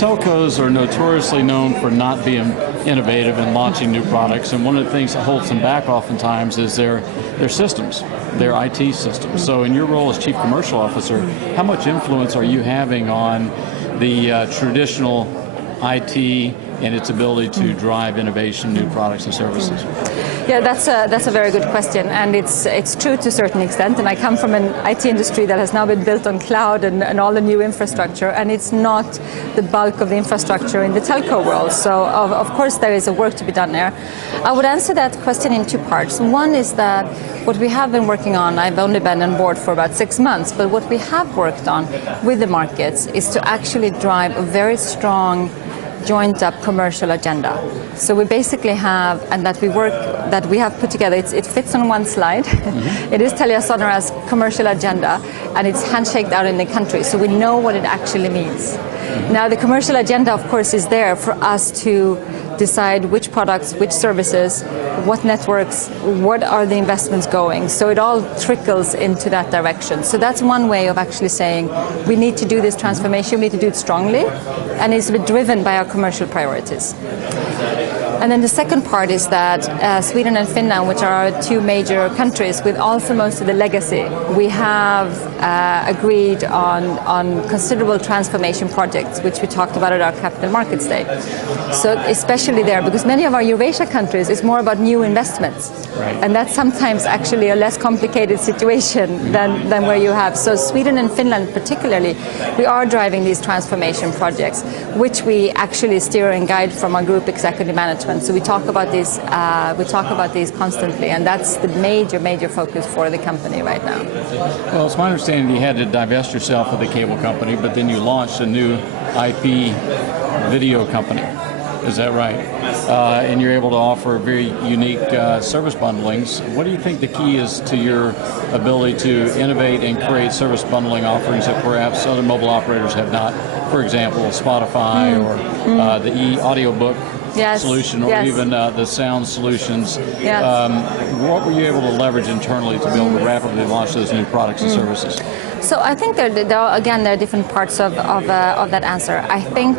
telcos are notoriously known for not being innovative and launching new products, and one of the things that holds them back oftentimes is their systems, their IT systems. So in your role as Chief Commercial Officer, how much influence are you having on the traditional IT and its ability to drive innovation, new products and services? Yeah, that's a very good question, and it's true to a certain extent. And I come from an IT industry that has now been built on cloud and all the new infrastructure, and it's not the bulk of the infrastructure in the telco world. So of course there is a work to be done there. I would answer that question in two parts. One is that what we have been working on, I've only been on board for about 6 months, but what we have worked on with the markets is to actually drive a very strong joined up commercial agenda. So we basically have, and that we have put together, it fits on one slide. Mm-hmm. It is TeliaSonera's commercial agenda, and it's handshaked out in the country, so we know what it actually means. Mm-hmm. Now the commercial agenda, of course, is there for us to decide which products, which services, what networks, what are the investments going. So it all trickles into that direction. So that's one way of actually saying we need to do this transformation, we need to do it strongly, and it's driven by our commercial priorities. And then the second part is that Sweden and Finland, which are our two major countries with also most of the legacy, we have agreed on considerable transformation projects, which we talked about at our Capital Markets Day. So especially there, because many of our Eurasia countries is more about new investments. Right. And that's sometimes actually a less complicated situation than where you have. So Sweden and Finland particularly, we are driving these transformation projects, which we actually steer and guide from our group executive management. So we talk about these constantly, and that's the major focus for the company right now. Well, it's my understanding you had to divest yourself of the cable company, but then you launched a new IP video company. Is that right? And you're able to offer very unique service bundlings. What do you think the key is to your ability to innovate and create service bundling offerings that perhaps other mobile operators have not? For example, Spotify or the e-audiobook solution, or even the sound solutions. Yes. What were you able to leverage internally to be able to rapidly launch those new products and services? So I think there are different parts of that answer. I think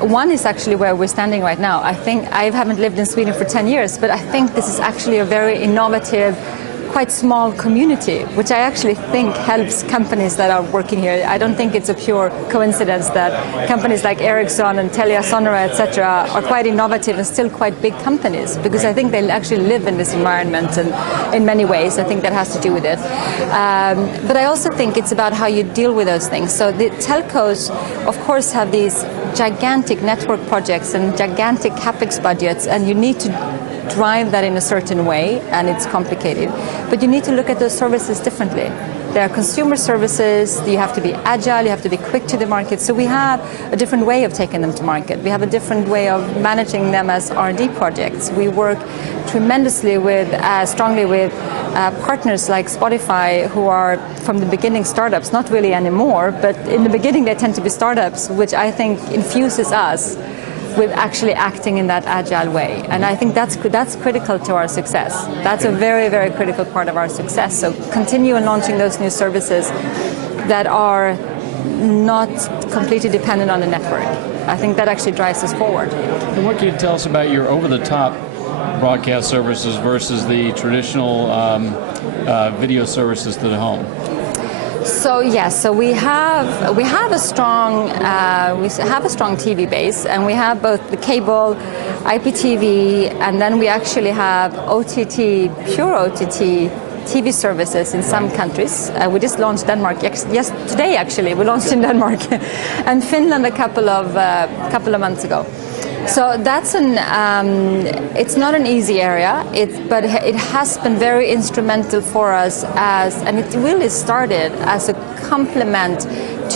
one is actually where we're standing right now. I think I haven't lived in Sweden for 10 years, but I think this is actually a very innovative, quite small community, which I actually think helps companies that are working here. I don't think it's a pure coincidence that companies like Ericsson and TeliaSonera, etc., are quite innovative and still quite big companies, because I think they actually live in this environment, and in many ways I think that has to do with it. But I also think it's about how you deal with those things. So the telcos, of course, have these gigantic network projects and gigantic capex budgets, and you need to drive that in a certain way, and it's complicated. But you need to look at those services differently. There are consumer services, you have to be agile, you have to be quick to the market. So we have a different way of taking them to market. We have a different way of managing them as R&D projects. We work tremendously strongly with partners like Spotify, who are from the beginning startups, not really anymore, but in the beginning they tend to be startups, which I think infuses us with actually acting in that agile way. And I think that's critical to our success. That's a very critical part of our success. So continue on launching those new services that are not completely dependent on the network. I think that actually drives us forward. And what can you tell us about your over-the-top broadcast services versus the traditional video services to the home? So yes, so we have a strong TV base, and we have both the cable, IPTV, and then we actually have OTT, pure OTT TV services in some countries. We just launched Denmark. Yes, today actually we launched in Denmark, and Finland a couple of months ago. So that's it's not an easy area, but it has been very instrumental for us and it really started as a complement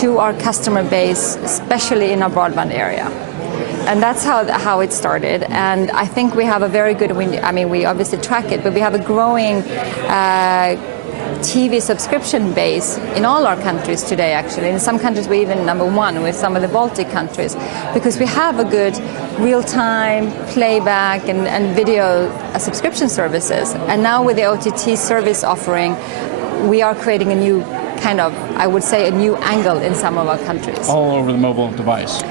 to our customer base, especially in our broadband area. And that's how it started. And I think we have a very good, we obviously track it, but we have a growing TV subscription base in all our countries today, actually. In some countries we're even #1 with some of the Baltic countries, because we have a good real-time playback and video subscription services. And now with the OTT service offering, we are creating a new kind of, I would say, a new angle in some of our countries. All over the mobile device.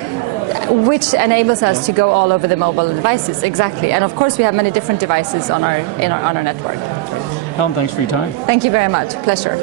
which enables us to go all over the mobile devices, exactly. And of course, we have many different devices on our network. Helene, thanks for your time. Thank you very much. Pleasure.